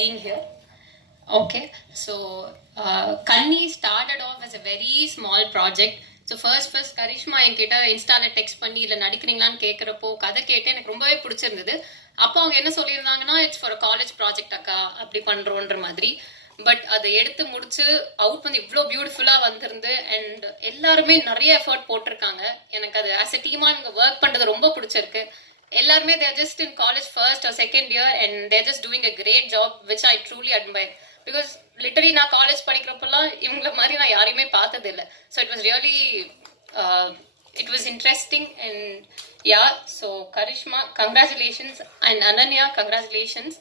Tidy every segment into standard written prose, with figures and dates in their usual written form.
being here. Okay, so Kanni started off as a very small project. So first Karishma என்கிட்ட இன்ஸ்டாவில் text பண்ணி இல்லை நடிக்கிறீங்களான்னு கேட்குறப்போ கதை கேட்டு எனக்கு ரொம்பவே பிடிச்சிருந்தது. அப்போ அவங்க என்ன சொல்லியிருந்தாங்கன்னா, இட்ஸ் ஃபார் காலேஜ் ப்ராஜெக்ட் அக்கா, அப்படி பண்ணுறோன்ற மாதிரி. பட் அதை எடுத்து முடிச்சு அவுட் வந்து இவ்வளோ பியூட்டிஃபுல்லாக வந்திருந்து அண்ட் எல்லாருமே நிறைய எஃபர்ட் போட்டிருக்காங்க. எனக்கு அது ஆஸ் எ டீமாக இங்கே ஒர்க் பண்ணுறது ரொம்ப பிடிச்சிருக்கு. எல்லாருமே they're just in college first or second year and they're just doing a great job which I truly admire. Because literally நான் காலேஜ் படிக்கிறப்பெல்லாம் இவங்கள மாதிரி நான் யாரையுமே பார்த்தது இல்லை. So it was really it was interesting and yeah. So Karishma, congratulations, and Ananya, congratulations.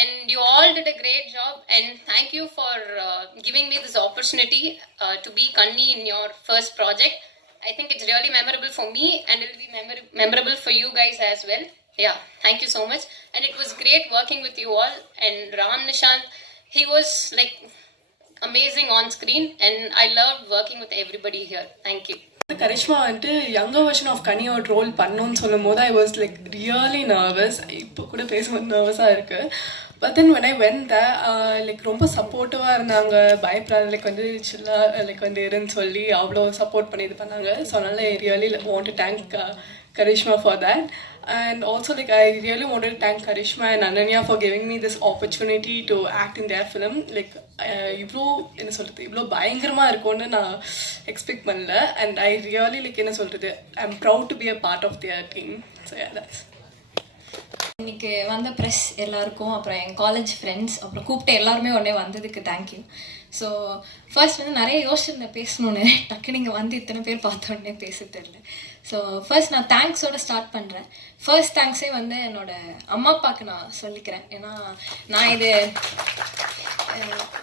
And you all did a great job, and thank you for giving me this opportunity to be Kanni in your first project. I think it's really memorable for me, and it will be memorable for you guys as well. Yeah, thank you so much. And it was great working with you all. And Ram Nishant, he was like amazing on screen, and I loved working with everybody here. Thank you. Karishma வந்துட்டு younger version of கனியோட role பண்ணோன்னு சொல்லும் போது I was like really nervous. இப்போ கூட பேசும்போது நர்வஸாக இருக்குது. But then when I went there like ரொம்ப சப்போர்ட்டிவாக இருந்தாங்க. பயப்படாத லைக் வந்து சில்லாக லைக் வந்து இருன்னு சொல்லி அவ்வளோ சப்போர்ட் பண்ணி இது பண்ணாங்க. ஸோ அதனால் I really want to thank Karishma for that. And also like I really wanted to thank Karishma and Ananya for giving me this opportunity to act in their film. Like இவ்வளோ என்ன சொல்கிறது, இவ்வளோ பயங்கரமாக இருக்கும்னு நான் expect பண்ணல. And I really like என்ன சொல்கிறது, I am proud to be a part of their team. So that's. இன்னைக்கு வந்த ப்ரெஸ் எல்லாருக்கும், அப்புறம் என் காலேஜ் ஃப்ரெண்ட்ஸ், அப்புறம் கூப்பிட்டு எல்லாருமே உடனே வந்ததுக்கு தேங்க்யூ. ஸோ ஃபர்ஸ்ட் வந்து நிறைய யோசனை பேசணுன்னு, டக்கு நீங்கள் வந்து இத்தனை பேர் பார்த்த உடனே பேச தெரில. ஸோ ஃபர்ஸ்ட் நான் தேங்க்ஸோட ஸ்டார்ட் பண்ணுறேன். ஃபர்ஸ்ட் தேங்க்ஸே வந்து என்னோட அம்மா அப்பாவுக்கு நான் சொல்லிக்கிறேன். ஏன்னா நான் இது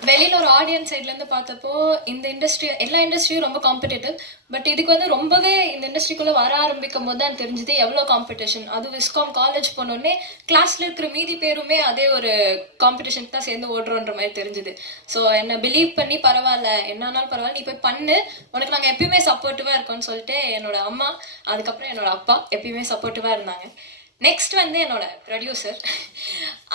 வெளியில் ஒரு ஆடியன்ஸ் சைட்லேருந்து பார்த்தப்போ இந்த இண்டஸ்ட்ரி, எல்லா இண்டஸ்ட்ரியும் ரொம்ப காம்படிட்டிவ். பட் இதுக்கு வந்து ரொம்பவே இந்த இண்டஸ்ட்ரிக்குள்ளே வர ஆரம்பிக்கும் போது தான் தெரிஞ்சுது எவ்வளோ காம்படிஷன். அது விஸ்காம் காலேஜ் போனோடனே கிளாஸில் இருக்கிற மீதி பேருமே அதே ஒரு காம்படிஷனுக்கு தான் சேர்ந்து ஓடுறோன்ற மாதிரி தெரிஞ்சுது. ஸோ என்னை பிலீவ் பண்ணி பரவாயில்ல, என்னன்னாலும் பரவாயில்ல, நீ போய் பண்ணு, உனக்கு நாங்கள் எப்பயுமே சப்போர்ட்டிவாக இருக்கோம்னு சொல்லிட்டு என்னோட அம்மா, அதுக்கப்புறம் என்னோட அப்பா எப்பயுமே சப்போர்ட்டிவாக இருந்தாங்க. நெக்ஸ்ட் வந்து என்னோட ப்ரொடியூசர்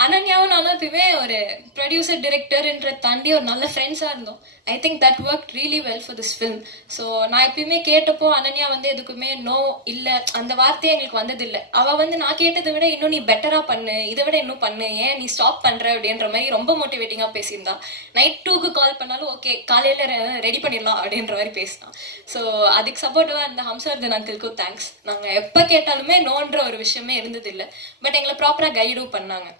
அனன்யாவும் நானும் எப்பயுமே ஒரு ப்ரொடியூசர் டிரெக்டர்ன்ற தாண்டி ஒரு நல்ல ஃப்ரெண்ட்ஸாக இருந்தோம். I think that work really well for this film. So நான் எப்பயுமே கேட்டப்போ அனன்யா வந்து எதுக்குமே நோ இல்லை அந்த வார்த்தையே எங்களுக்கு வந்ததில்லை. அவள் வந்து நான் கேட்டதை விட இன்னும் நீ பெட்டராக பண்ணு, இதை விட இன்னும் பண்ணு, ஏன் நீ ஸ்டாப் பண்ணுற அப்படின்ற மாதிரி ரொம்ப மோட்டிவேட்டிங்காக பேசியிருந்தான். நைட் 2க்கு கால் பண்ணாலும் ஓகே காலையில் ரெடி பண்ணிடலாம் அப்படின்ற மாதிரி பேசினான். ஸோ அதுக்கு சப்போர்ட்டிவாக இருந்த ஹம்சவர்தன் அங்கிள்க்கும் தேங்க்ஸ். நாங்கள் எப்போ கேட்டாலுமே நோன்ற ஒரு விஷயமே இருந்ததில்லை. பட் எங்களை ப்ராப்பராக கைடும் பண்ணாங்க.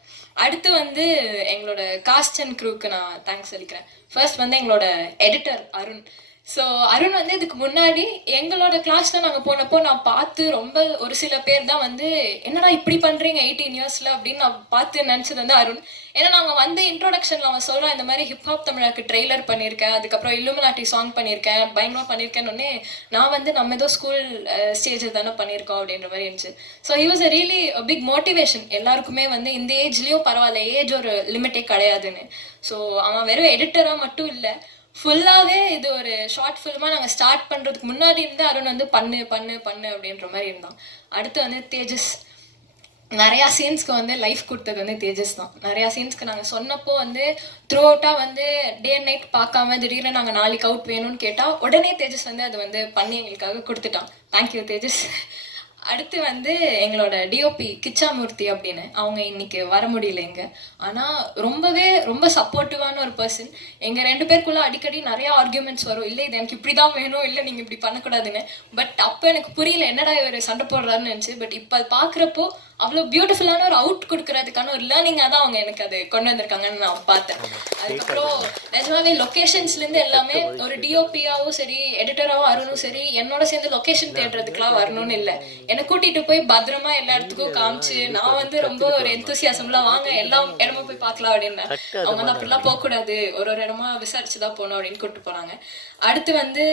அடுத்து வந்து எங்களோட காஸ்ட் அண்ட் க்ரூக்கு நான் தேங்க்ஸ் சொல்லிக்கிறேன். ஃபர்ஸ்ட் வந்து எங்களோட எடிட்டர் அருண். ஸோ அருண் வந்து இதுக்கு முன்னாடி எங்களோட கிளாஸ்ல நாங்கள் போனப்போ நான் பார்த்து ரொம்ப ஒரு சில பேர் தான் வந்து என்னடா இப்படி பண்ணுறீங்க 18 இயர்ஸில் அப்படின்னு நான் பார்த்து நினச்சது வந்து அருண். ஏன்னா நாங்கள் வந்து இன்ட்ரோடக்ஷனில் அவன் சொல்கிறான், இந்த மாதிரி ஹிப்ஹாப் தமிழாக்கு ட்ரெய்லர் பண்ணியிருக்கேன், அதுக்கப்புறம் இல்லுமினாட்டி சாங் பண்ணியிருக்கேன், பயங்கரமாக பண்ணியிருக்கேன்னு நான் வந்து நம்ம ஏதோ ஸ்கூல் ஸ்டேஜில் தானே பண்ணியிருக்கோம் அப்படின்ற மாதிரி இருந்துச்சு. So he was a really big motivation எல்லாருக்குமே வந்து இந்த ஏஜ்லேயும் பரவாயில்ல, ஏஜ் ஒரு லிமிட்டே கிடையாதுன்னு. ஸோ அவன் வெறும் எடிட்டராக மட்டும் இல்லை, ஃபுல்லாகவே இது ஒரு ஷார்ட் ஃபில்மாக நாங்கள் ஸ்டார்ட் பண்ணுறதுக்கு முன்னாடி இருந்து அருண் வந்து பண்ணு பண்ணு பண்ணு அப்படின்ற மாதிரி இருந்தான். அடுத்து வந்து தேஜஸ். நிறையா சீன்ஸ்க்கு வந்து லைஃப் கொடுத்தது வந்து தேஜஸ் தான். நிறையா சீன்ஸ்க்கு நாங்கள் சொன்னப்போ வந்து த்ரூ அவுட்டாக வந்து டே அண்ட் நைட் பார்க்காம திடீர்னு நாங்கள் நாளைக்கு அவுட் வேணும்னு கேட்டால் உடனே தேஜஸ் வந்து அது வந்து பண்ணி எங்களுக்காக கொடுத்துட்டான். தேங்க்யூ தேஜஸ். அடுத்து வந்து எங்களோட டிஓபி கிச்சாமூர்த்தி அப்படின்னு, அவங்க இன்னைக்கு வர முடியல இங்கே. ஆனால் ரொம்ப சப்போர்ட்டிவான ஒரு பர்சன். எங்கள் 2 பேருக்குள்ள அடிக்கடி நிறைய ஆர்கியூமெண்ட்ஸ் வரும், இல்லை இது எனக்கு இப்படி தான் வேணும், இல்லை நீங்கள் இப்படி பண்ணக்கூடாதுன்னு. பட் அப்போ எனக்கு புரியல என்னடா இவர் சண்டை போடுறாருன்னு நினச்சி. பட் இப்போ அது பார்க்குறப்போ அவ்வளோ பியூட்டிஃபுல்லான ஒரு அவுட் கொடுக்கறதுக்கான ஒரு லேர்னிங்காக தான் அவங்க எனக்கு அது கொண்டு வந்திருக்காங்கன்னு நான் பார்த்தேன். அதுக்கப்புறம் நிஜமாவே லொக்கேஷன்ஸ்லேருந்து எல்லாமே ஒரு டிஓபியாவும் சரி எடிட்டராகவும் அருணும் சரி என்னோட சேர்ந்து லொக்கேஷன் தேடுறதுக்குலாம் வரணும்னு இல்லை, என்னை கூட்டிகிட்டு போய் பத்திரமா எல்லா இடத்துக்கும் காமிச்சு நான் வந்து ரொம்ப ஒரு எந்தூசியாசம்லாம் வாங்க எல்லா இடமும் போய் பார்க்கலாம் அப்படின்னேன். அவங்க வந்து அப்படிலாம் போகக்கூடாது, ஒரு இடமா விசாரிச்சு தான் போகணும் அப்படின்னு கூப்பிட்டு போனாங்க. அடுத்து வந்து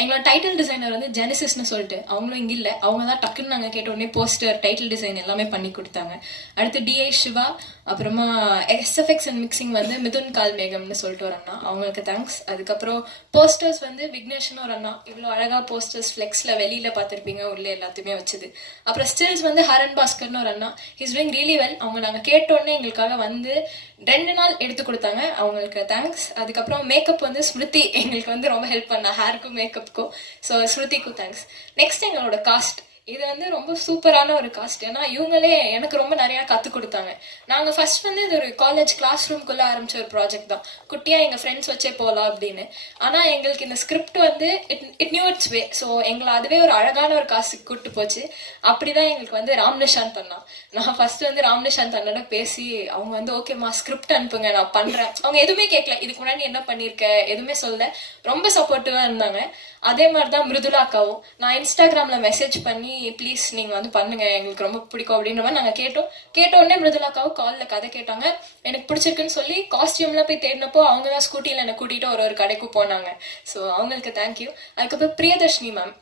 எங்களோட டைட்டில் டிசைனர் வந்து ஜெனிசிஸ்ன்னு சொல்லிட்டு, அவங்களும் இங்கே இல்லை, அவங்க தான் டக்குன்னு நாங்கள் கேட்ட உடனே போஸ்டர் டைட்டில் டிசைன் எல்லாமே பண்ணி கொடுத்தாங்க. அடுத்து டிஐ சிவா, அப்புறமா எஸ்எஃப்எக்ஸ் அண்ட் மிக்சிங் வந்து மிதுன் கால்மேகம்னு சொல்லிட்டு ஒரு அண்ணா, அவங்களுக்கு தேங்க்ஸ். அதுக்கப்புறம் போஸ்டர்ஸ் வந்து விக்னேஷ்னு ஒரு அண்ணா, இவ்வளோ அழகாக போஸ்டர்ஸ் ஃப்ளெக்ஸில் வெளியில் பார்த்துருப்பீங்க உள்ளே எல்லாத்தையுமே வச்சுது. அப்புறம் ஸ்டில்ஸ் வந்து ஹரன் பாஸ்கர்னு ஒரு அண்ணா, ஹிஸ் டூயிங் ரியலி வெல். அவங்க நாங்கள் கேட்டோடனே எங்களுக்காக வந்து 2 நாள் எடுத்து கொடுத்தாங்க, அவங்களுக்கு தேங்க்ஸ். அதுக்கப்புறம் மேக்கப் வந்து ஸ்மிருதி எங்களுக்கு வந்து ரொம்ப ஹெல்ப் பண்ணா, ஹேருக்கும் மேக்கப்புக்கும். ஸோ ஸ்மிருதிக்கும் தேங்க்ஸ். நெக்ஸ்ட் எங்களோட காஸ்ட், இது வந்து ரொம்ப சூப்பரான ஒரு காஸ்ட். ஏன்னா இவங்களே எனக்கு ரொம்ப நிறையா கற்றுக் கொடுத்தாங்க. நாங்கள் ஃபர்ஸ்ட் வந்து இது ஒரு காலேஜ் கிளாஸ் ரூம்குள்ளே ஆரம்பிச்ச ஒரு ப்ராஜெக்ட் தான், குட்டியாக எங்கள் ஃப்ரெண்ட்ஸ் வச்சே போகலாம் அப்படின்னு. ஆனால் எங்களுக்கு இந்த ஸ்கிரிப்ட் வந்து it new it's way. So எங்களை அதுவே ஒரு அழகான ஒரு காசுக்கு கூப்பிட்டு போச்சு. அப்படி தான் எங்களுக்கு வந்து ராம் நிஷாந்த் பண்ணான். நான் ஃபர்ஸ்ட் வந்து ராம் நிஷாந்த் அண்ணோட பேசி அவங்க வந்து ஓகேம்மா ஸ்கிரிப்ட் அனுப்புங்க நான் பண்ணுறேன். அவங்க எதுவுமே கேட்கல, இதுக்கு முன்னாடி என்ன பண்ணியிருக்க எதுவுமே சொல்ல, ரொம்ப சப்போர்ட்டிவாக இருந்தாங்க. அதே மாதிரி தான் மிருதுலா அக்காவும். நான் இன்ஸ்டாகிராமில் மெசேஜ் பண்ணி ப்ளீஸ் நீங்கள் வந்து பண்ணுங்க எங்களுக்கு ரொம்ப பிடிக்கும் அப்படின்ற மாதிரி நாங்கள் கேட்ட உடனே மிருதுலா அக்காவும் காலில் கதை கேட்டாங்க. எனக்கு பிடிச்சிருக்குன்னு சொல்லி காஸ்டியூம்லாம் போய் தேடினப்போ அவங்க தான் ஸ்கூட்டியில் என்னை கூட்டிகிட்டு ஒரு கடைக்கு போனாங்க. ஸோ அவங்களுக்கு தேங்க்யூ. அதுக்கப்புறம் பிரியதர்ஷினி மேம்.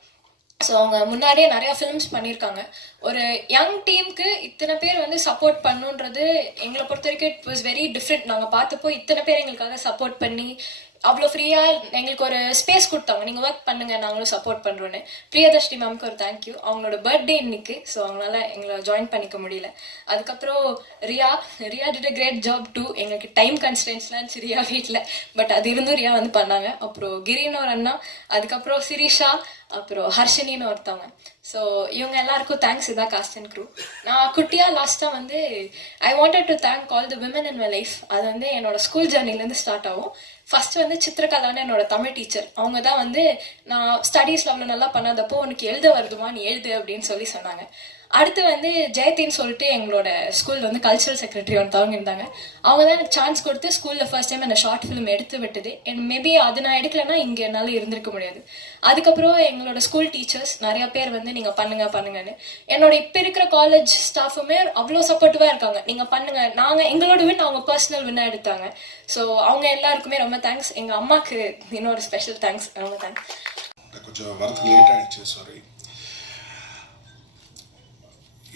ஸோ அவங்க முன்னாடியே நிறையா ஃபிலிம்ஸ் பண்ணியிருக்காங்க. ஒரு யங் டீமுக்கு இத்தனை பேர் வந்து சப்போர்ட் பண்ணுன்றது எங்களை பொறுத்த வரைக்கும் இட் வாஸ் வெரி டிஃப்ரெண்ட். நாங்கள் பார்த்தப்போ இத்தனை பேர் எங்களுக்காக சப்போர்ட் பண்ணி அவ்வளோ ஃப்ரீயாக எங்களுக்கு ஒரு ஸ்பேஸ் கொடுத்தாங்க, நீங்கள் ஒர்க் பண்ணுங்கள் நாங்களும் சப்போர்ட் பண்ணுறோன்னு. பிரியதர்ஷினி மேம்க்கு ஒரு தேங்க்யூ. அவங்களோட பர்த்டே இன்னைக்கு, ஸோ அவங்களால எங்களை ஜாயின் பண்ணிக்க முடியல. அதுக்கப்புறம் Riya did a great job too. எங்களுக்கு டைம் கன்ஸ்டன்ஸ்லாம் இருந்துச்சு ரியா வீட்டில், பட் அது இருந்தும் ரியா வந்து பண்ணாங்க. அப்புறம் கிரின்னு ஒரு அண்ணா, அதுக்கப்புறம் சிரிஷா, அப்புறம் ஹர்ஷினின்னு ஒருத்தவங்க. ஸோ இவங்க எல்லாருக்கும் தேங்க்ஸ். இதான் காஸ்ட் அண்ட் க்ரூ. நான் குட்டியாக லாஸ்ட்டாக வந்து I wanted to thank all the women in my life. அது வந்து என்னோட ஸ்கூல் ஜர்னிலேருந்து ஸ்டார்ட் ஆகும். ஃபர்ஸ்ட் வந்து சித்திரகலான்னு என்னோட தமிழ் டீச்சர். அவங்க தான் வந்து நான் ஸ்டடீஸில் அவ்வளோ நல்லா பண்ணாதப்போ உனக்கு எழுத வருதுமா நீ எழுது அப்படின்னு சொல்லி சொன்னாங்க. அடுத்து வந்து ஜெயத்தின்னு சொல்லிட்டு எங்களோட ஸ்கூல் வந்து கல்ச்சரல் செக்ரட்டரி ஒருத்தவங்க இருந்தாங்க. அவங்க தான் எனக்கு சான்ஸ் கொடுத்து ஸ்கூலில் ஃபர்ஸ்ட் டைம் அந்த ஷார்ட் ஃபிலிம் எடுத்து விட்டது. மேபி அது நான் எடுக்கலைன்னா இங்கே என்னால் இருந்திருக்க முடியாது. அதுக்கப்புறம் எங்களோட ஸ்கூல் டீச்சர்ஸ் நிறையா பேர் வந்து நீங்கள் பண்ணுங்கன்னு. என்னோட இப்போ இருக்கிற காலேஜ் ஸ்டாஃபுமே அவ்வளோ சப்போர்ட்டிவாக இருக்காங்க. நீங்கள் பண்ணுங்க, நாங்கள் எங்களோட வின் அவங்க பர்சனல் வின்னாக எடுத்தாங்க. ஸோ அவங்க எல்லாருக்குமே ரொம்ப தேங்க்ஸ். எங்கள் அம்மாவுக்கு இன்னொரு ஸ்பெஷல் தேங்க்ஸ், ரொம்ப தேங்க்ஸ். கொஞ்சம் வரதுக்கு லேட் ஆகிடுச்சு, சாரி.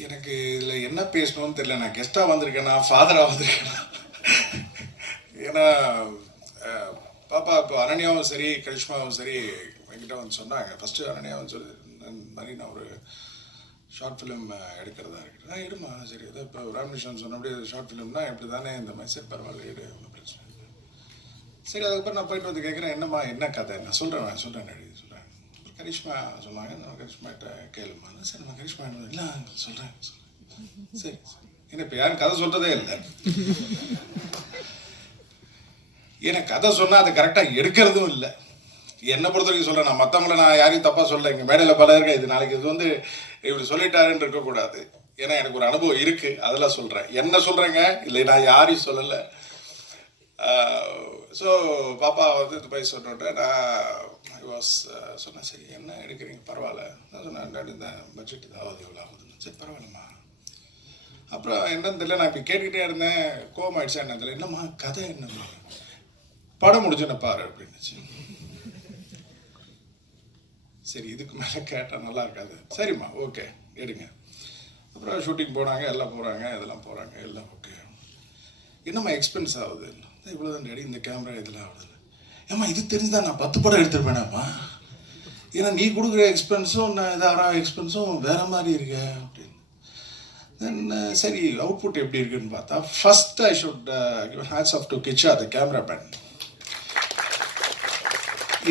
எனக்கு இதில் என்ன பேசணும்னு தெரியல. நான் கெஸ்ட்டாக வந்திருக்கேனா ஃபாதராக வந்திருக்கேனா? ஏன்னா பாப்பா இப்போ அனன்யாவும் சரி கரிஷ்மாவும் சரி என்கிட்ட வந்து சொன்னாங்க. ஃபஸ்ட்டு அனன்யாவும் சொல்லி இந்த மாதிரி நான் ஒரு ஷார்ட் ஃபிலிம் எடுக்கிறதா இருக்குது. எடுமா சரி, ஏதோ இப்போ ராமகிருஷ்ணன் சொன்னபடி ஷார்ட் ஃபிலிம்னா இப்படி தானே இந்த மாதிரி சரி பரவாயில்ல எடு, ஒன்றும் பிரச்சனை இல்லை. சரி, அதுக்கப்புறம் நான் போயிட்டு வந்து கேட்குறேன், என்னம்மா என்ன கதை, நான் சொல்கிறேன் எழுதி சொல்கிறேன். கரிஷ்மா சொன்னாங்க, நான் கரிஷ்மாட்ட கேளுமா. சரி நான் கரிஷ்மா இல்லை சொல்கிறேன். சரி ஏன்னா இப்போ யாரும் கதை சொல்கிறதே இல்லை. ஏன்னா கதை சொன்னால் அதை கரெக்டாக எடுக்கிறதும் இல்லை. என்னை பொறுத்த வரைக்கும் சொல்கிறேன், நான் மற்றவங்கள நான் யாரையும் தப்பாக சொல்ல. இங்கே மேடையில் பல இருக்கேன், இது நாளைக்கு இது வந்து இப்படி சொல்லிட்டாருன்னு இருக்கக்கூடாது. ஏன்னா எனக்கு ஒரு அனுபவம் இருக்குது, அதெல்லாம் சொல்கிறேன். என்ன சொல்கிறேங்க இல்லை, நான் யாரையும் சொல்லலை. ஸோ பாப்பா வந்து இது போய் சொன்னோட நான் சொன்னேன், சரி என்ன எடுக்கிறீங்க பரவாயில்ல. நான் சொன்னேன் இந்த பட்ஜெட் இதாவது எவ்வளோ ஆகுதுன்னு. சரி பரவாயில்லம்மா. அப்புறம் என்னன்னு தெரியல, நான் இப்போ கேட்டுக்கிட்டே இருந்தேன். கோவம் ஆயிடுச்சா என்ன தெரியல. என்னம்மா கதை என்னம்மா, படம் முடிஞ்சுன்னு பாரு அப்படின்னுச்சு. சரி இதுக்கு மேலே கேட்டால் நல்லா இருக்காது. சரிம்மா ஓகே எடுங்க. அப்புறம் ஷூட்டிங் போனாங்க, எல்லாம் போகிறாங்க, இதெல்லாம் போகிறாங்க, எல்லாம் ஓகே. என்னம்மா எக்ஸ்பென்ஸ் ஆகுது, இவ்வளோ தான் டேடி, இந்த கேமரா இதெல்லாம் ஆகுது. ஏம்மா இது தெரிஞ்சுதான் நான் 10 படம் எடுத்துருப்பேனாம்மா. ஏன்னா நீ கொடுக்குற எக்ஸ்பென்ஸும் நான் இதாக எக்ஸ்பென்ஸும் வேறு மாதிரி இருக்கு அப்படின்னு. தென் சரி அவுட்புட் எப்படி இருக்குன்னு பார்த்தா, first I should give hats off to Kichcha the camera man.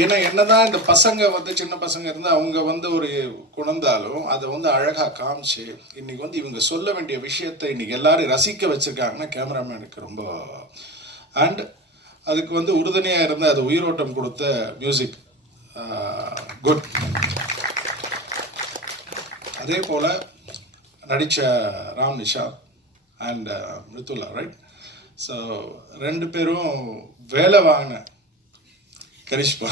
ஏன்னா என்னதான் இந்த பசங்க வந்து சின்ன பசங்க இருந்து அவங்க வந்து ஒரு குணந்தாலும் அதை வந்து அழகாக காமிச்சு இன்னைக்கு வந்து இவங்க சொல்ல வேண்டிய விஷயத்தை இன்னைக்கு எல்லாரும் ரசிக்க வச்சிருக்காங்கன்னா கேமராமேனுக்கு ரொம்ப. அண்ட் அதுக்கு வந்து உறுதுணையாக இருந்து அது உயிரோட்டம் கொடுத்த மியூசிக் குட். அதே போல் நடித்த Ram Nishanth and Mrudula right. So 2 பேரும் வேலை வாங்கின கரிஷ்மா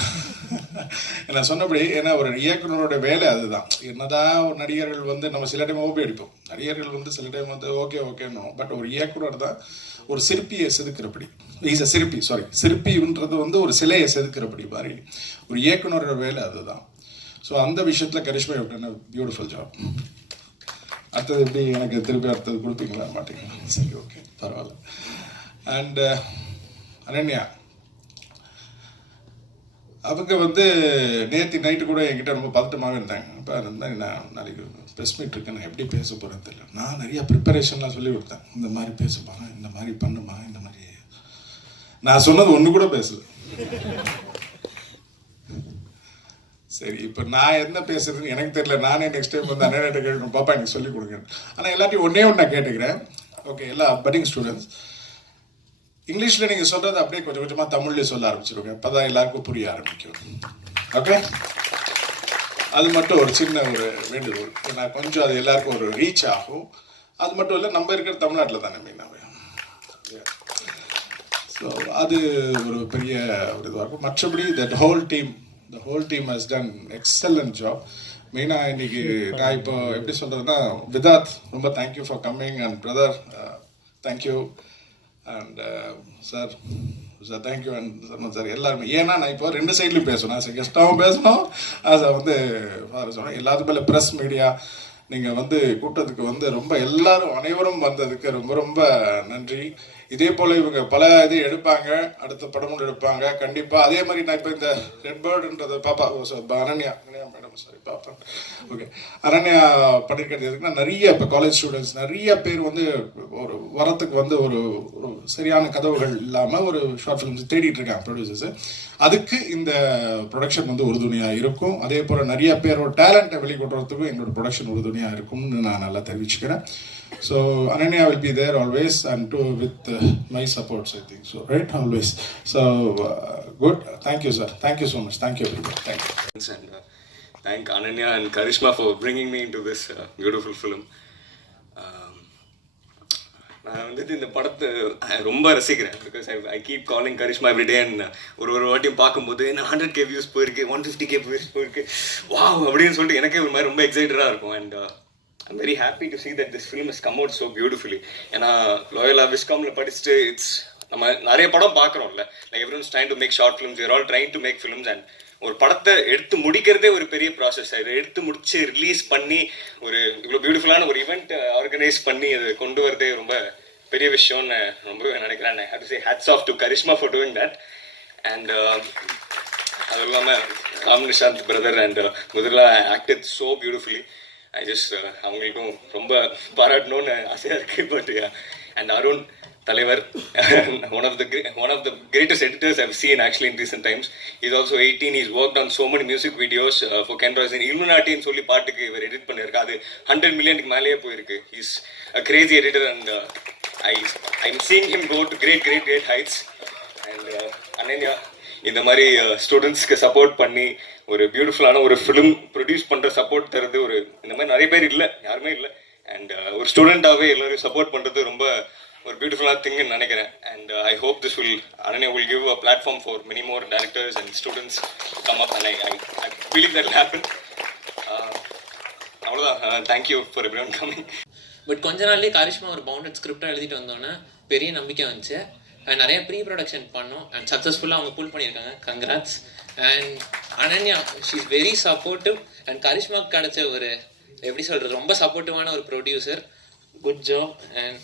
என்ன சொன்னபடி. ஏன்னா ஒரு இயக்குனரோட வேலை அதுதான். என்னதான் ஒரு நடிகர்கள் வந்து நம்ம சில டைம் ஓபி அடிப்போம், நடிகர்கள் வந்து சில டைம் வந்து ஓகேன்னு. பட் ஒரு இயக்குனர் தான் ஒரு சிற்பியை செதுக்கிறபடி, சிற்பின்றது வந்து ஒரு சிலையை செதுக்கிறபடி மாதிரி ஒரு இயக்குனரோட வேலை அதுதான். ஸோ அந்த விஷயத்தில் கரிஷ்மா பியூட்டிஃபுல் ஜாப். அடுத்தது எப்படி எனக்கு திருப்பி அடுத்தது கொடுப்பீங்களா மாட்டீங்களா? சரி ஓகே பரவாயில்ல. அண்ட் அனன்யா அவங்க வந்து நேற்று நைட்டு கூட என்கிட்ட ரொம்ப பதட்டமாகவே இருந்தாங்க. அப்போ இருந்தால் நான் நாளைக்கு ப்ரெஸ் மீட் இருக்கேன், நான் எப்படி பேச போகிறேன்னு தெரியல. நான் நிறையா ப்ரிப்பரேஷன்லாம் சொல்லி கொடுத்தேன். இந்த மாதிரி பேச போகிறேன், இந்த மாதிரி பண்ணுமா, இந்த மாதிரி நான் சொன்னது ஒன்று கூட பேசல. சரி, இப்போ நான் என்ன பேசுறதுன்னு எனக்கு தெரியல. நானே நெக்ஸ்ட் டைம் வந்து அண்ணன் கேட்கணும், பாப்பா எனக்கு சொல்லிக் கொடுங்க. ஆனால் எல்லாத்தையும் ஒன்றே ஒன்று நான் கேட்டுக்கிறேன். ஓகே, எல்லா பட்டிங் ஸ்டூடெண்ட்ஸ், இங்கிலீஷில் நீங்கள் சொல்கிறது அப்படியே கொஞ்சம் கொஞ்சமாக தமிழ்லேயே சொல்ல ஆரம்பிச்சிருங்க. அப்போ தான் எல்லாருக்கும் புரிய ஆரம்பிக்கும். ஓகே, அது மட்டும் ஒரு சின்ன ஒரு வேண்டுகோள். ஏன்னா கொஞ்சம் அது எல்லாருக்கும் ஒரு ரீச் ஆகும். அது மட்டும் இல்லை, நம்ம இருக்கிற தமிழ்நாட்டில் தானே மெயினாகவே. ஸோ அது ஒரு பெரிய ஒரு இதுவாக இருக்கும். மற்றபடி the whole team has done excellent job. மெயினாக இன்னைக்கு நான் இப்போ எப்படி சொல்கிறதுன்னா, விதாத் ரொம்ப thank you for coming, and brother thank you, and sir thank you, and sir எல்லாருமே. ஏன்னா நான் இப்போ 2 சைட்லையும் பேசணும். ஆஸ் கெஸ்டாகவும் பேசணும், ஆஸ் வந்து ஃபாதர் சொன்னோம். எல்லாத்துக்கும் மேலே ப்ரெஸ் மீடியா நீங்கள் வந்து கூட்டத்துக்கு வந்து ரொம்ப எல்லாரும் அனைவரும் வந்ததுக்கு ரொம்ப ரொம்ப நன்றி. இதே போல் இவங்க பல இது எடுப்பாங்க, அடுத்த படமும் எடுப்பாங்க கண்டிப்பாக. அதே மாதிரி நான் இப்போ இந்த ரெட் பேர்டுன்றதை பாப்பா அனன்யா மேடம் சாரி பாப்பா ஓகே அனன்யா பண்ணியிருக்கிறது எதுக்குன்னா, நிறைய இப்போ காலேஜ் ஸ்டூடெண்ட்ஸ் நிறைய பேர் வந்து ஒரு வரத்துக்கு வந்து ஒரு சரியான கதவுகள் இல்லாமல் ஒரு ஷார்ட் ஃபிலிம்ஸ் தேடிட்டு இருக்காங்க ப்ரொடியூசர்ஸ். அதுக்கு இந்த ப்ரொடக்ஷன் வந்து உறுதுணையாக இருக்கும். அதே போல் நிறைய பேரோட டேலண்ட்டை வெளிக்கொட்டுறதுக்கும் எங்களோட ப்ரொடக்ஷன் உறுதுணையாக இருக்கும்னு நான் நல்லா தெரிவிச்சுக்கிறேன். So Ananya will be there always, and with my supports, I think so, right? Always. So good. Thank you, sir. Thank you so much. Thank you, everybody. Thank you. And thank Ananya and Karishma for bringing me into this beautiful film. நான் வந்துட்டு இந்த படத்தை ரொம்ப ரசிக்கிறேன். Because I keep calling Karishma every day. And ஒரு வாட்டியும் பார்க்கும்போது நான் 100K வியூஸ் போயிருக்கு, 150K வியூஸ் போயிருக்கு, வாவ் அப்படின்னு சொல்லிட்டு எனக்கே ஒரு மாதிரி ரொம்ப எக்ஸைட்டடாக இருக்கும். And I'm very happy to see that this film has come out so beautifully. ஏன்னா லோயலா விஸ்காம்ல படிச்சுட்டு நம்ம நிறைய படம் பார்க்குறோம்ல, like everyone's trying to make short films, we are all trying to make films. and ஒரு படத்தை எடுத்து முடிக்கிறதே ஒரு பெரிய ப்ராசஸ். இதை எடுத்து முடிச்சு ரிலீஸ் பண்ணி ஒரு இவ்வளோ பியூட்டிஃபுல்லான ஒரு ஈவெண்ட் ஆர்கனைஸ் பண்ணி அதை கொண்டு வரதே ரொம்ப பெரிய விஷயம்னு ரொம்பவே நினைக்கிறேன். I have to say hats off to Karishma for doing that. and அது இல்லாமல் ராம் நிஷாந்த் பிரதர் அண்ட் முதல்ல acted so beautifully. I just அவங்களுக்கும் ரொம்ப பாராட்டணும்னு ஆசையாக இருக்குது. பட் அண்ட் அருண் தலைவர், one of the greatest editors I've seen actually in recent times. He's also 18. He's worked on so many music videos for Ken Royce. Illuminati ன்னு சொல்லி பாட்டுக்கு இவர் edit பண்ணியிருக்காரு. அது 100 மில்லியனுக்கு மேலேயே போயிருக்கு. He's a crazy editor, and I'm seeing him go to great heights. and Ananya இந்த மாதிரி ஸ்டூடெண்ட்ஸ்க்கு சப்போர்ட் பண்ணி ஒரு பியூட்டிஃபுல்லான ஒரு ஃபிலிம் ப்ரொடியூஸ் பண்ணுற சப்போர்ட் தருது ஒரு இந்த மாதிரி நிறைய பேர் இல்லை, யாருமே இல்லை. அண்ட் ஒரு ஸ்டூடெண்ட்டாகவே எல்லோரும் சப்போர்ட் பண்ணுறது ரொம்ப ஒரு பியூட்டிஃபுல்லான திங்னு நினைக்கிறேன். And I hope this will Ananya will give a platform for many more directors and students to come up, and I believe that will happen. அவ்வளோதான். Thank you for everyone coming. But கொஞ்ச நாள்லேயே கரிஷ்மா ஒரு bounded ஸ்கிரிப்டாக எழுதிட்டு வந்தோன்னே பெரிய நம்பிக்கை வந்துச்சு. And நிறைய ப்ரீ ப்ரொடக்ஷன் பண்ணோம், அண்ட் சக்ஸஸ்ஃபுல்லாக அவங்க புல் பண்ணியிருக்காங்க. Congrats. And Ananya, she is very supportive. And கரிஷ்மாவுக்கு கிடச்ச ஒரு எப்படி சொல்கிறது, ரொம்ப சப்போர்ட்டிவான ஒரு producer. Good job. And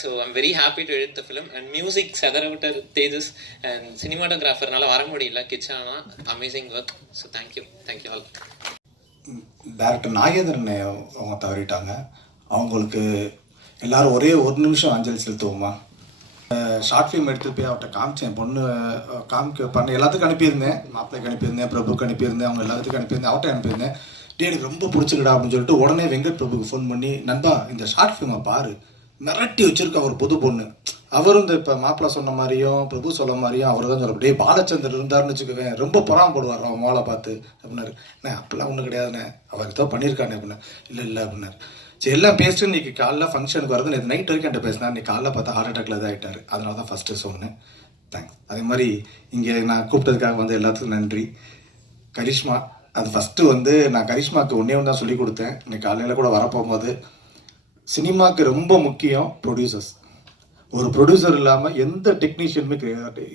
so I'm very happy to edit the film. And music செதரவிட்டர் தேஜஸ், அண்ட் சினிமாட்டோகிராஃபர்னால வர முடியல கிச்சானா. Amazing work. So thank you all. Director Nagendran அவங்க தவறிட்டாங்க. அவங்களுக்கு எல்லாரும் ஒரே ஒரு நிமிஷம் அஞ்சலி செலுத்துவோமா. ஷார்ட் ஃபிலிம் எடுத்துகிட்டு போய் அவர்கிட்ட காமிச்சேன். பொண்ணு பண்ண எல்லாத்துக்கும் அனுப்பியிருந்தேன். மாப்பிள்ளைக்கு அனுப்பியிருந்தேன், பிரபுக்கு அனுப்பியிருந்தேன், அவங்க எல்லாத்துக்கும் அனுப்பியிருந்தேன், அவர்கிட்ட அனுப்பியிருந்தேன். எனக்கு ரொம்ப பிடிச்சிருக்கடா அப்படின்னு சொல்லிட்டு உடனே வெங்கட் பிரபுக்கு ஃபோன் பண்ணி, நண்பா இந்த ஷார்ட் ஃபிலிமை பாரு, மிரட்டி வச்சிருக்க ஒரு புது பொண்ணு. அவரும் இந்த இப்போ மாப்பிள்ளை சொன்ன மாதிரியும் பிரபு சொல்ல மாதிரியும் அவர் தான் சொல்ல, டே பாலச்சந்தர் இருந்தாருன்னு வச்சுக்குவேன், ரொம்ப பொறாமப்படுவார் அவன் மோளை பார்த்து அப்படின்னாரு. அப்படிலாம் ஒன்றும் கிடையாதுண்ணே, அவர் ஏதோ பண்ணியிருக்கானே அப்படின்னா. இல்லை அப்படின்னாரு. சரி எல்லாம் பேசிட்டு இன்றைக்கி காலைல ஃபங்க்ஷனுக்கு வரது. நேற்று நைட் வரைக்கும் என்கிட்ட பேசினா, இன்றைக்கி காலைல பார்த்தா ஹார்ட் அட்டாக்ல தான் ஆகிட்டார். அதனால தான் ஃபஸ்ட்டு சொன்னேன். தேங்க்ஸ். அதே மாதிரி இங்கே நான் கூப்பிட்டதுக்காக வந்து எல்லாத்துக்கும் நன்றி. கரிஷ்மா, அது ஃபஸ்ட்டு வந்து நான் கரிஷ்மாவுக்கு ஒன்றே ஒன்று தான் சொல்லிக் கொடுத்தேன். இன்றைக்கி காலையில் கூட வரப்போகும்போது, சினிமாவுக்கு ரொம்ப முக்கியம் ப்ரொடியூசர்ஸ். ஒரு ப்ரொடியூசர் இல்லாமல் எந்த டெக்னீஷியனுமே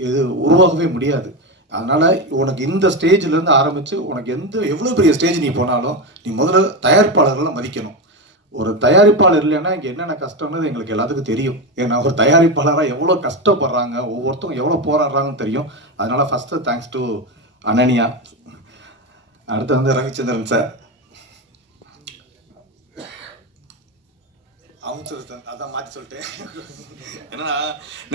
இது உருவாகவே முடியாது. அதனால் உனக்கு இந்த ஸ்டேஜ்லேருந்து ஆரம்பித்து உனக்கு எவ்வளோ பெரிய ஸ்டேஜ் நீ போனாலும் நீ முதல்ல தயாரிப்பாளர்களை மதிக்கணும். ஒரு தயாரிப்பாளர் இல்லைன்னா இங்கே என்னென்ன கஷ்டம்னு எங்களுக்கு எல்லாத்துக்கும் தெரியும். ஏன்னா ஒரு தயாரிப்பாளராக எவ்வளோ கஷ்டப்படுறாங்க, ஒவ்வொருத்தவங்க எவ்வளோ போராடுறாங்கன்னு தெரியும். அதனால் ஃபஸ்ட்டு தேங்க்ஸ் டு அனன்யா. அடுத்து வந்து ரவிச்சந்திரன் சார். அதான் மாற்றி சொல்லிட்டேன். ஏன்னா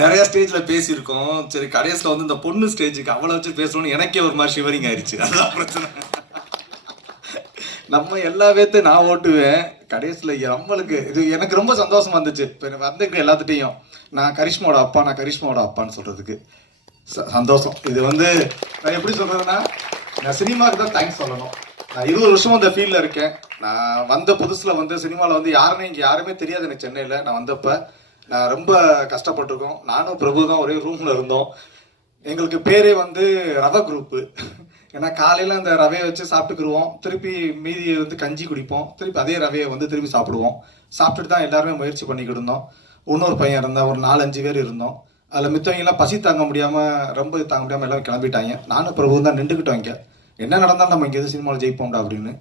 நிறைய ஸ்டேஜ்ல பேசியிருக்கோம். சரி கடைசியில் வந்து இந்த பொண்ணு ஸ்டேஜுக்கு அவளை வச்சு பேசணும்னு எனக்கே ஒரு மாதிரி ஷிவரிங் ஆயிடுச்சு. அதுதான் பிரச்சனை. நம்ம எல்லா பேர்த்தையும் நான் ஓட்டுவேன், கடைசியில் நம்மளுக்கு இது எனக்கு ரொம்ப சந்தோஷமா இருந்துச்சு. இப்போ எனக்கு வந்துருக்க எல்லாத்துட்டையும் நான் கரிஷ்மாவோட அப்பான்னு சொல்றதுக்கு சந்தோஷம். இது வந்து நான் எப்படி சொல்றதுன்னா, நான் சினிமாவுக்கு தான் தேங்க்ஸ் சொல்லணும். நான் 20 வருஷமும் அந்த ஃபீல்டில் இருக்கேன். நான் வந்த புதுசில் வந்து சினிமாவில் வந்து இங்கே யாருமே தெரியாது எனக்கு. சென்னையில் நான் வந்தப்போ நான் ரொம்ப கஷ்டப்பட்டிருக்கோம். நானும் பிரபு தான் ஒரே ரூமில் இருந்தோம். எங்களுக்கு பேரே வந்து ரவை குரூப்பு. ஏன்னா காலையில் அந்த ரவையை வச்சு சாப்பிட்டுக்குருவோம், திருப்பி மீதியை வந்து கஞ்சி குடிப்போம், திருப்பி அதே ரவையை வந்து திருப்பி சாப்பிடுவோம். சாப்பிட்டுட்டு தான் எல்லாருமே முயற்சி பண்ணிக்கிட்டு இருந்தோம். இன்னொரு பையன் இருந்தால் ஒரு 4-5 பேர் இருந்தோம். அதில் மித்தவங்கெல்லாம் பசி தாங்க முடியாமல், ரொம்ப தாங்க முடியாமல் எல்லாம் கிளம்பிட்டாங்க. நானும் பிரபு தான் நின்றுக்கிட்டோம். இங்கே என்ன நடந்தாலும் நம்ம இங்கே எது சினிமாவில் ஜெயிப்போம்டா அப்படின்னு.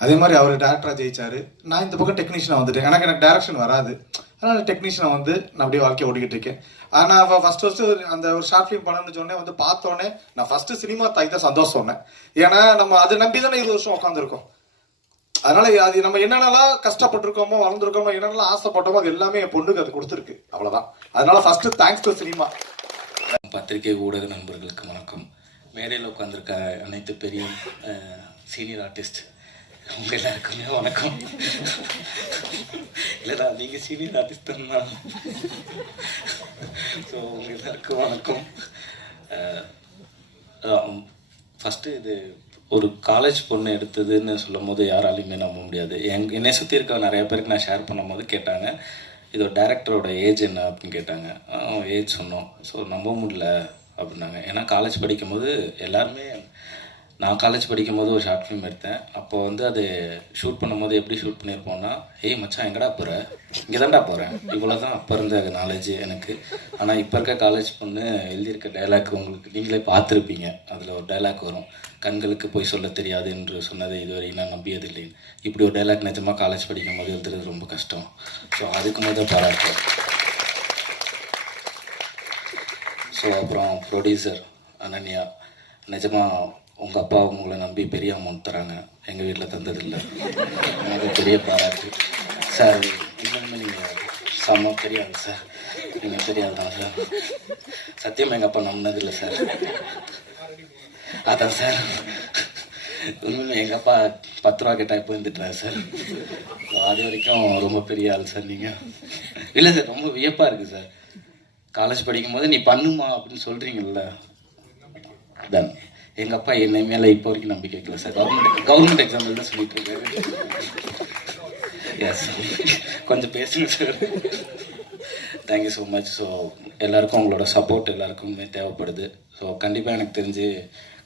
அதே மாதிரி அவர் டேரக்டராக ஜெயிச்சார். நான் இந்த பக்கம் டெக்னீஷியனாக வந்துட்டேன். எனக்கு டைரக்ஷன் வராது, அதனால் டெக்னீஷியனாக வந்து நான் அப்படியே வாழ்க்கையை ஓடிக்கிட்டு இருக்கேன். ஆனால் ஃபஸ்ட்டு அந்த ஒரு ஷார்ட் ஃபிலிம் பண்ணணும்னு சொன்னே வந்து பார்த்தோன்னே நான் ஃபஸ்ட்டு சினிமா தாய்க்கு தான் சந்தோஷம் சொன்னேன். ஏன்னா நம்ம அதை நம்பி தானே 20 வருஷம் உட்காந்துருக்கோம். அதனால அது நம்ம என்னென்னலாம் கஷ்டப்பட்டிருக்கோமோ, வளர்ந்துருக்கோமோ, என்னென்னலாம் ஆசைப்பட்டோமோ அது எல்லாமே என் பொண்ணுக்கு அது கொடுத்துருக்கு. அவ்வளோதான். அதனால ஃபஸ்ட்டு தேங்க்ஸ் டு சினிமா. பத்திரிகை ஊடக நண்பர்களுக்கு வணக்கம். மேடையில் உட்காந்துருக்க அனைத்து பெரிய சீனியர் ஆர்டிஸ்ட் உங்கள் எல்லாருக்குமே வணக்கம். இல்லைடா நீங்கள் சீனியர் ஆர்டிஸ்ட் தான். ஸோ உங்கள் எல்லாருக்கும் வணக்கம். ஃபஸ்ட்டு இது ஒரு காலேஜ் பொண்ணு எடுத்ததுன்னு சொல்லும் போது யாராலையுமே நம்ப முடியாது. என்னை சுற்றி இருக்க நிறைய பேருக்கு நான் ஷேர் பண்ணும் போது கேட்டாங்க, இதோட டேரக்டரோட ஏஜ் என்ன அப்படின்னு கேட்டாங்க. ஏஜ் சொன்னோம். ஸோ நம்ப முடியல அப்படின்னாங்க. ஏன்னா காலேஜ் படிக்கும்போது எல்லாருமே, நான் காலேஜ் படிக்கும்போது ஒரு ஷார்ட் ஃபிலிம் எடுத்தேன். அப்போ வந்து அது ஷூட் பண்ணும்போது எப்படி ஷூட் பண்ணியிருப்போம்னா, ஏய் மச்சான் எங்கடா போகிற, இங்கே தான்டா போகிறேன், இவ்வளோ தான் அப்போ இருந்த நாலேஜ் எனக்கு. ஆனால் இப்போ இருக்க காலேஜ் பொண்ணு எழுதியிருக்க டைலாக் உங்களுக்கு நீங்களே பார்த்துருப்பீங்க. அதில் ஒரு டைலாக் வரும், கண்களுக்கு போய் சொல்ல தெரியாது என்று சொன்னதை இதுவரை நான் நம்பியதில்லை. இப்படி ஒரு டைலாக் நிஜமாக காலேஜ் படிக்கும் போது எழுதுறது ரொம்ப கஷ்டம். ஸோ அதுக்கு முதல் பாராட்டு. ஸோ அப்புறம் ப்ரொடியூசர் அனன்யா, நிஜமாக உங்கள் அப்பா உங்களை நம்பி பெரிய அமௌண்ட் தராங்க, எங்கள் வீட்டில் தந்ததில்லை. எனக்கு பெரிய பாராட்டு சார். இன்னுமே நீங்கள் செம்ம தெரியாது சார், நீங்கள் தெரியாதுதான் சார். சத்தியமாக எங்கள் அப்பா நம்பினதில்லை சார். அதான் சார், உண்மையுமே எங்கள் அப்பா 10 ரூபா கேட்டால் இப்போ வந்துட்டுறாரு சார். அது வரைக்கும் ரொம்ப பெரிய ஆள் சார் நீங்கள். இல்லை சார், ரொம்ப வியப்பாக இருக்குது சார். காலேஜ் படிக்கும்போது நீ பண்ணுமா அப்படின்னு சொல்கிறீங்கல்ல, அதான் எங்கள் அப்பா என்னை மேலே இப்போ வரைக்கும் நம்பிக்கை வைக்கல சார். கவர்மெண்ட் எக்ஸாம்பிள் தான் சொல்லிட்டு இருக்காரு. எஸ், கொஞ்சம் பேசுங்க sir. Thank you so much. So எல்லாருக்கும் உங்களோட சப்போர்ட் எல்லாருக்குமே தேவைப்படுது. ஸோ கண்டிப்பாக எனக்கு தெரிஞ்சு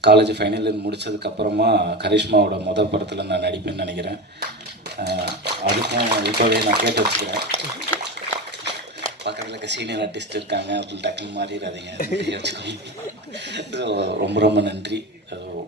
காலேஜ் ஃபைனல் இயர் முடித்ததுக்கப்புறமா கரிஷ்மாவோட மொதல் படத்தில் நான் நடிப்பேன்னு நினைக்கிறேன். அதுக்கும் இப்போவே நான் கேட்டு வச்சுக்கிறேன். பக்கத்தில் இருக்க சீனியர் ஆர்டிஸ்ட் இருக்காங்க அப்படின்னு டக்குன்னு மாறிடாதீங்க, வச்சுக்கோங்க. ஸோ ரொம்ப ரொம்ப நன்றி.